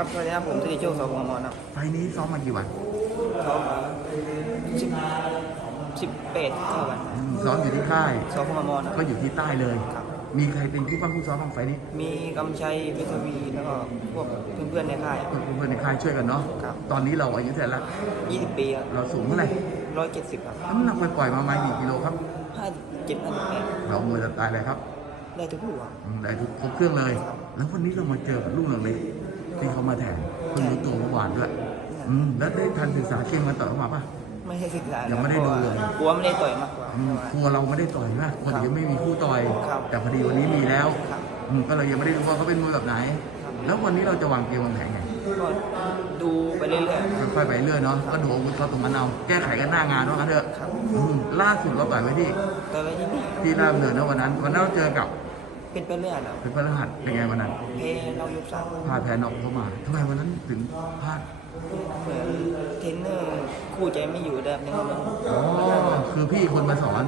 ครับสวัสดีครับผมสิริโชคสองมอนครับไฟล์นี้ซ้อมมากี่วันซ้อมมาสิบสิบแปดเท่ากันอืมซ้อมอยู่ที่ค่ายสองมอนครับก็อยู่ที่ใต้เลย ครับ มีใครเป็นผู้บ้างผู้ซ้อมบ้างไฟล์นี้มีกำชัยเพชรทวีแล้วก็พวกเพื่อนๆในค่าย เพื่อนๆในค่ายช่วยกันเนาะ ครับ ตอนนี้เราอายุเท่าไหร่ละยี่สิบปีครับเราสูงเท่าไหร่ร้อยเจ็ดสิบครับน้ำหนักปล่อยๆมาไม่กี่กิโลครับ ห้าเจ็ดห้าแปดเรามวยจะตายเลยครับได้ทุกลูกครับอืมได้ทุกครบเครื่องเลย แล้ววันนี้เรามาเจอกับลูกหนึ่งเลย ที่เขามาแทนเพิ่งรู้ตัวเมื่อวานด้วยอืมแล้วได้ทันศึกษาเกมมาต่อมาป่ะไม่ให้ศึกษายังไม่ได้ดูเลย กลัวไม่ได้ต่อยมากกว่า อืมกลัวเราไม่ได้ต่อยมากคนยังไม่มีคู่ต่อย ครับ แต่พอดีวันนี้มีแล้วครับอืมก็เลยยังไม่ได้รู้ว่าเขาเป็นมวยแบบไหนครับแล้ววันนี้เราจะวางเกมวางแผนไงก็ดูไปเรื่อยค่อยๆไปเรื่อยเนาะก็ดูอาวุธเขาตรงนั้นเอาแก้ไขกันหน้างานว่ากันเถอะๆครับ อืมล่าสุดเราต่อยไว้ที่ ต่อยไปที่นี่ที่ราชดำเนินนะวันนั้นวันนั้นเราเจอกับ เป็นไปเรื่อยครับเป็นพระรหัสเป็นไงวันนั้นเพเรายกสามพลาดแพ้นอกเข้ามาทำไมวันนั้นถึงพลาดเหมือนเทรนเนอร์คู่ใจไม่อยู่แบบนี้ครับอ๋อคือพี่คนมาสอน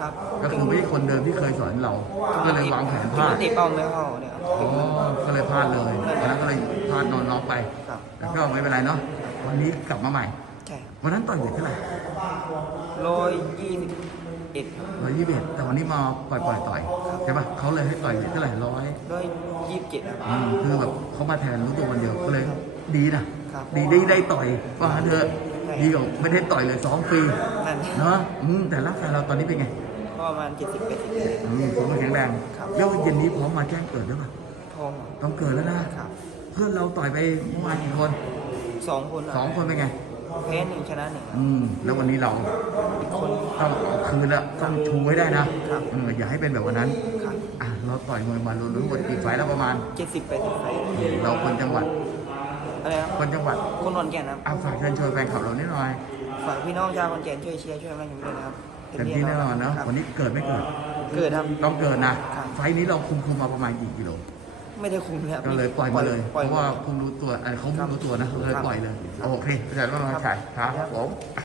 ครับก็คือไม่ใช่คนเดิมที่เคยสอนเรา ก็เลยวางแผนพลาดตีเป้าไม่เข้าเนี่ยครับอ๋อก็เลยพลาดเลยวันนั้นก็เลยพลาดนอนน็อกไปครับแต่ก็ไม่เป็นไรเนาะวันนี้กลับมาใหม่ ใช่ครับวันนั้นต่อยเวทเท่าไหร่ร้อยยี่สิบเอ็ดร้อยยี่สิบเอ็ดแต่วันนี้มาปล่อยปล่อยๆต่อยใช่ปะเขาเลยให้ต่อยเวทเท่าไหร่ร้อยร้อยยี่สิบเจ็ดครับอืมคือแบบเขามาแทนรู้ตัววันเดียวก็เลยดีนะครับดีได้ได้ต่อยว่างั้นเถอะใช่ดีกว่าไม่ได้ต่อยเลยซ้อมฟรีนั่นเนาะอืมแต่ร่างกายเราตอนนี้เป็นไงก็ประมาณเจ็ดสิบแปดสิบอืมผมแข็งแรงครับแล้วเย็นนี้พร้อมมาแจ้งเกิดด้วยป่ะทองต้องเกิดแล้วนะครับเพื่อนเราต่อยไปเมื่อวานกี่คนสองคนสองคนเป็นไง แพ้หนึ่งชนะหนึ่งครับอืมแล้ววันนี้เราอีกคน ต้องเอาคืนแล้วต้องชูให้ได้นะครับ เอออย่าให้เป็นแบบวันนั้นครับอะเราต่อยมวยมารวมทั้งหมดกี่ไฟล์แล้วประมาณ เจ็ดสิบแปดสิบไฟเราคนจังหวัดอะไรครับคนจังหวัดคนนอนแก่นครับ เอาฝากเชิญชวนแฟนคลับเรานิดหน่อยฝากพี่น้องชาวคนแก่นช่วยเชียร์ช่วยแม่ผมด้วยนะครับเต็มที่แน่นอนเนาะครับวันนี้เกิดไม่เกิด เกิดครับ ต้องเกิดนะ ครับ ไฟล์นี้เราคุมคุมมาประมาณกี่กิโล ไม่ได้คุมเลยครับก็เลยปล่อยมาเลยเพปล่อยราะว่าคุมรู้ตัวเอ่อเขาไม่รู้ตัวนะเลยปล่อยเลยโอเคอาจารย์ว่าเราถ่ายครับผม